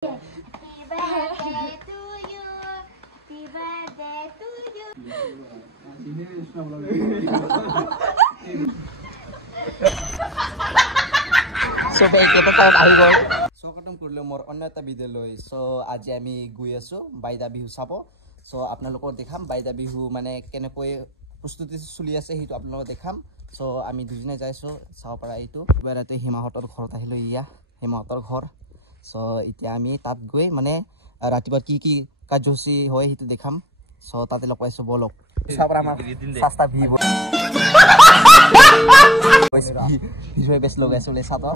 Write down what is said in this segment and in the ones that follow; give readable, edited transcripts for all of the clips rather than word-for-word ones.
খতম কৰিলো মোৰ অন্য এটা বিদ্যালয় আজি আমি গৈ আছো বাইদা বিহু চাব আপোনালোকক দেখাম বাইদা বিহু মানে কেনেকৈ প্ৰস্তুতি চলি আছে সেইটো আপোনালোকক দেখাম আমি দুজনে যাইছো চাব পৰা এইটো এবাৰতে হিমাহতৰ ঘৰত আহিলো ইয়া হিমাহতৰ ঘৰ এতিয়া আমি তাত গৈ মানে ৰাতিপুৱা কি কি কাৰ্যসূচী হয় সেইটো দেখাম তাতে লগ পাইছো বলক চাব পৰা আমাৰ সস্তা Viv Visual best logo sulit satu.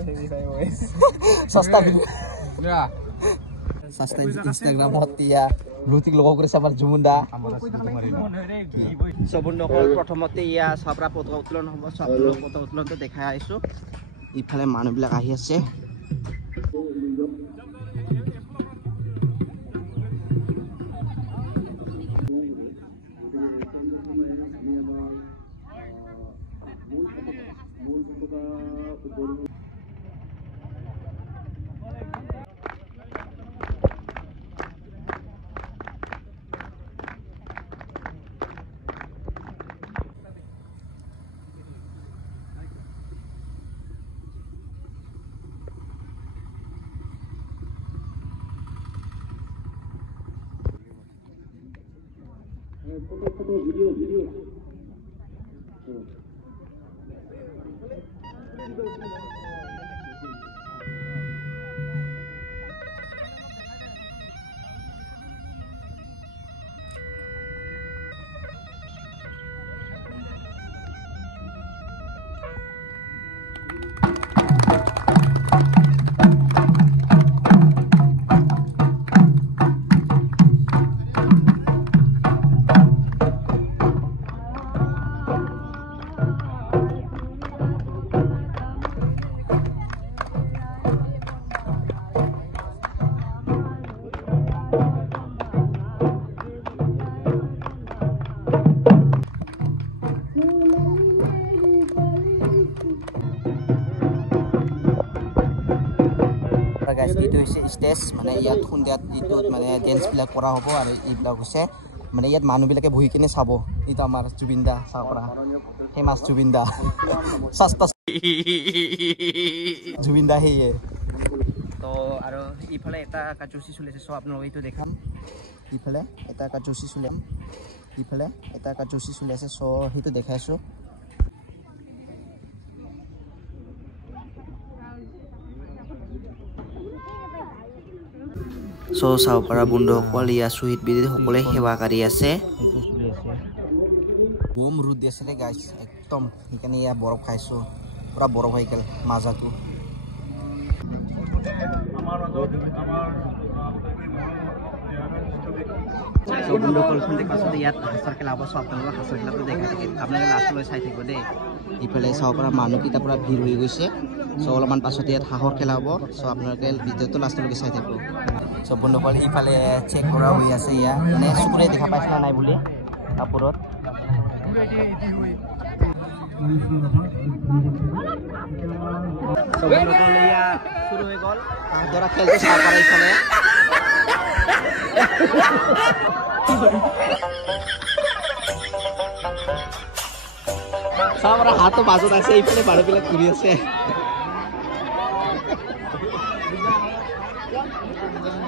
Sasta Instagram hoti ya. Rutik logo kore sabar jumunda. Sobunda kol prothomate ya sabra photo utlon hobo sabra photo utlon to dekhai aisu. Iphale manu bilak ahi ase. Foto video. Guys, itu stage mana iat hundiat itu mana dance bila kora hobo ada ibla huse mana iat manu bila ke buhi kene sabo itu amar Jubinda sapra hemas Jubinda sasta Jubinda he to aro ifale eta kajusi sulese so apnalok itu dekham ifale eta kajusi sulem ifale eta kajusi sulese so hitu dekhaisu চাও পৰা বন্ধুসকল ইয়া সুহিত বিদিত সকলে সেৱা কৰি আছে গম ৰুদ দি আছে গাইস একদম সেইকাৰণে ইয়া বৰফ খাইছো পুৰা বৰফ হৈ গেল মাজাটো বন্ধুসকল খন্তে পাছত ইয়াত হাছৰ খেলা হ'ব আপোনালোকক হাছৰ খেলাটো দেখাই থাকিম আপোনালোকে লাষ্টলৈ চাই থাকিব দেই ইফালে চাব পৰা মানুহকেইটা পুৰা ভিৰ হৈ গৈছে অলপমান পাছত ইয়াত হাঁহৰ খেলা হ'ব আপোনালোকে ভিডিঅ'টো লাষ্টলৈকে চাই থাকিব বন্ধুসকল ইফালে চেক কৰা হৈ আছে ইয়া মানে চকুৰে দেখা পাইছিলা নাই বুলি কাপোৰত বন্ধুসকল ইয়া শুৰু হৈ গ'ল ধৰা খেলটো চাব পৰা ইফালে চাব পৰা হাতটো বাজত আছে ইফালে মানুহবিলাক ঘূৰি আছে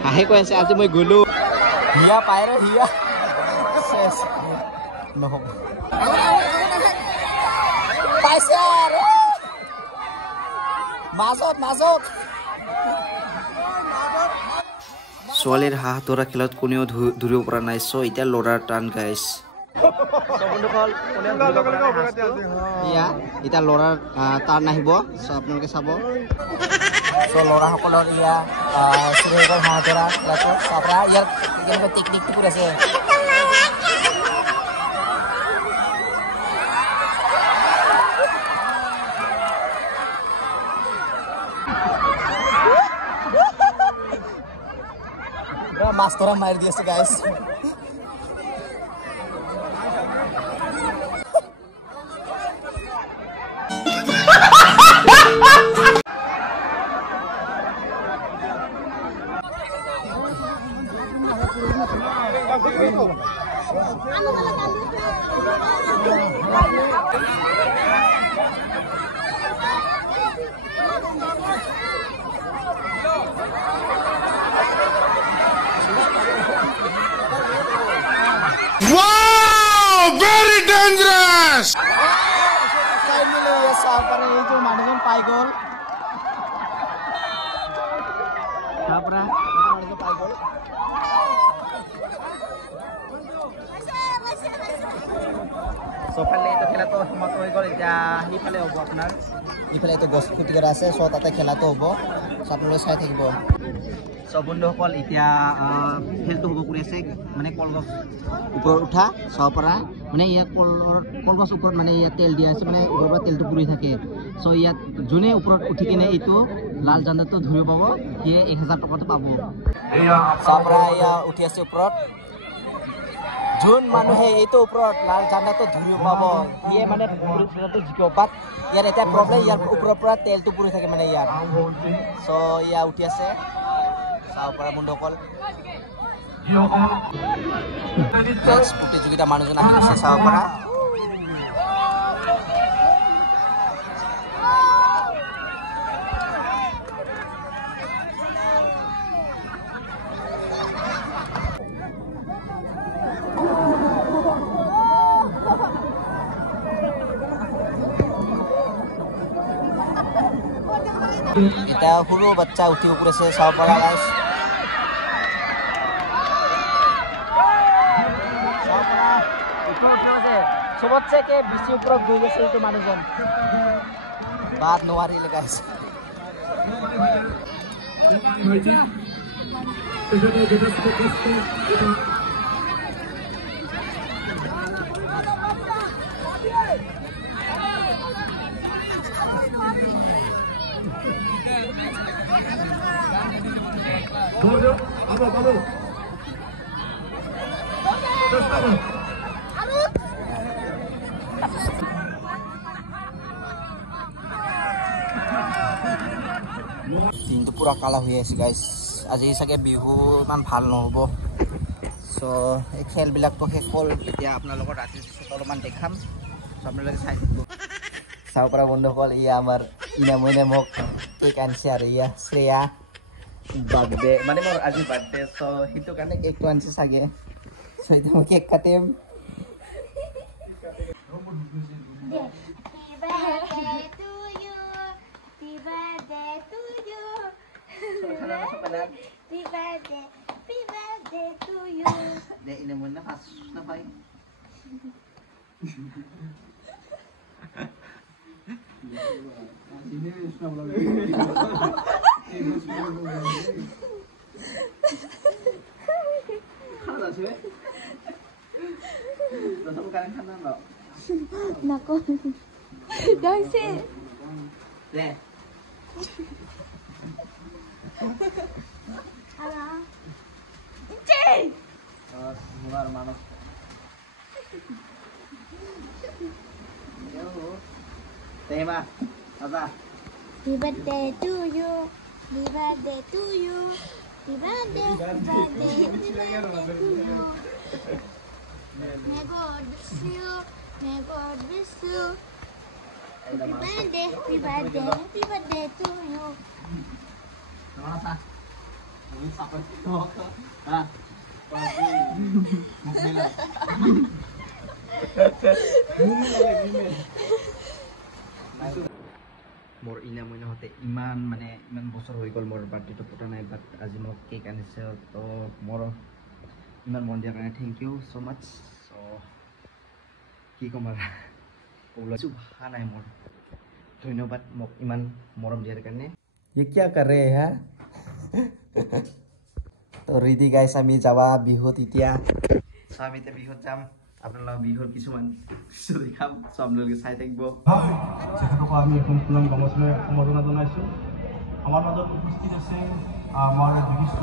হাঁহে কৈ আছে আজি মই গ'লো হিয়া পায় ৰে হিয়া নহ'ব পাইছে মাজত ছোৱালীৰ হাঁহ ধৰা খেলত কোনেও ধৰিব পৰা নাই এতিয়া ল'ৰাৰ টান গাইছ এতিয়া ল'ৰাৰ টান আহিব আপোনালোকে চাব ল'ৰাসকলৰ ইয়া হাঁহ ধৰা খেলাটো ইয়াৰ কেনেকুৱা টেকনিকটো কৰি আছে মাছ ধৰা মাৰি দি আছে গাইছ Wow, very dangerous. Finally, yes, para itu manusia paigol. Kapra, manusia paigol. So finally itu খেলা তো সমাপ্ত হৈ গ'ল এতিয়া হিফালে হ'ব আপোনাৰ ইফালে itu গছ খুটি কৰা আছে so তাতে খেলাটো হ'ব so আপোনালোকে চাই থাকিব so বন্ধুসকল এতিয়া খেলটো হ'ব কৰি আছে মানে কলগছ ওপৰত উঠা চাও পৰা মানে ইয়াত কলগছ ওপৰত মানে ইয়াত তেল দিয়া আছে মানে ওপৰৰ পৰা তেলটো পুৰি থাকে so ইয়াত যোনে ওপৰত উঠি কিনে এইটো লাল জান্দাটো ধৰি পাব সিয়ে 1000 টকাটো পাব চাও পৰা ইয়া উঠি আছে ওপৰত যোন মানুহে এইটো ওপৰত লাল জান্দাটো ধৰি পাব সিয়ে মানে পুলিচটো জিকিব বাট ইয়াৰ এটা প্ৰবলেম ইয়াৰ ওপৰৰ পৰা তেলটো পুৰি থাকে মানে ইয়াত so ইয়া উঠি আছে চাও পৰা বন্ধুসকল প্ৰতিযোগিতা মানুহজন আহি আছে চাও পৰা এটা সৰু বাচ্চা উঠি উপৰেছে চাও পৰা গাইস চাও পৰা উঠি আছে সবতছে কে বেছি ওপৰত গৈ গৈছে এইটো মানুহজন বাদ নোৱাৰিলে গাইস দিনটো পুৰা কালা হৈ আছে গাইস আজি চাগে বিহু ইমান ভাল নহব সো এই খেলবিলাকটো শেষ হ'ল এতিয়া আপোনালোকৰ ৰাতি অলপমান দেখাম আপোনালোকে চাই থাকিব চাও পৰা বন্ধুসকল ইয়া আমাৰ ইনামইনে মোক কেক আনছে আৰু ইয়া শ্ৰেয়া বাৰ্থডে মানে মোৰ আজি বাৰ্থডে সো সেইটো কাৰণে কেকটো আনছে চাগে সো এতিয়া মই কেক কাটিম Happy birthday to you. Dek ini mana pas napai? Ini sudah mulai. Kalau sih, terus sekarang kan nggak? Nakon. Dah sih. Dek. Halo. Cek. Luar mana? Yo. Tema. Apa? Happy birthday to you. Happy birthday to you. Happy birthday. Happy birthday to you. May God bless you. May God bless you. Happy birthday. Happy birthday. Happy birthday to you. Mana? Ini sampai itu. Ah. More ina mo na hote iman bosor হৈ গল মোৰ বাৰ্থডেটো পটা নাই বাট আজি মোক cake আনিছে তো মোৰ ইমান মন দিয়াৰ কাৰণে থ্যাংক ইউ সো মাচ সো কি কম আৰু ওলাইছো ভাষা নাই মোৰ ধন্যবাদ মোক ইমান মৰম দিয়াৰ কাৰণে ये क्या कर रहे हैं तो रिदी गाइस আমি যাবা বিহুত এতিয়া সো আমি তে বিহুত যাম আপনারা বিহুৰ কিছুমান দেখাম সো আপোনালোকে চাই থাকিব যেহেতু আমি এখন ফুলাম গামোচালৈ সম্বৰ্ধনা জনাইছো আমাৰ মাজত উপস্থিত আছে আমাৰ বিশিষ্ট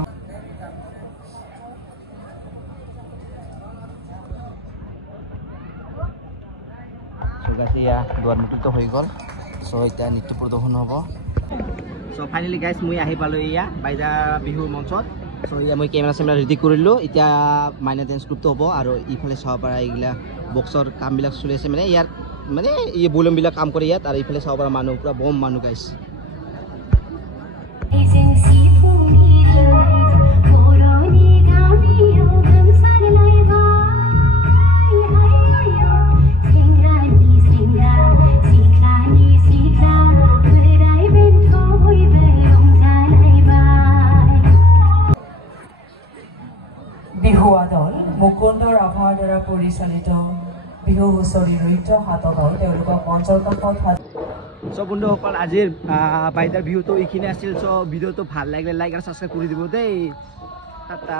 সো গাইস ইয়া দুৱাৰ মুকুটটো হৈ গল সো এটা নৃত্য প্ৰদৰ্শন হ'ব সো ফাইনালি গাইস মই আহি পালো ইয়া বাইজা বিহুৰ মঞ্চত চ' এতিয়া মই কেমেৰা চেমেৰা ৰেডি কৰিলোঁ এতিয়া মাইনা ডেন্স গ্ৰুপটো হ'ব আৰু ইফালে চাব পৰা এইগিলা বক্সৰ কামবিলাক চলি আছে মানে ইয়াত মানে এই বলুমবিলাক কাম কৰে ইয়াত আৰু ইফালে চাব পৰা মানুহ পূৰা বম মানুহ গাইছে বিহুৱা দল মুকুন্দ ৰাভাৰ দ্বাৰা পৰিচালিত বিহু হুঁচৰি নৃত্য হাত দল তেওঁলোকক মঞ্চৰ কাষত চ' বন্ধুসকল আজিৰ বাইদাৰ বিহুটো এইখিনি আছিল চ' ভিডিঅ'টো ভাল লাগিলে লাইক আৰু ছাবস্ক্ৰাইব কৰি দিব দেই টাটা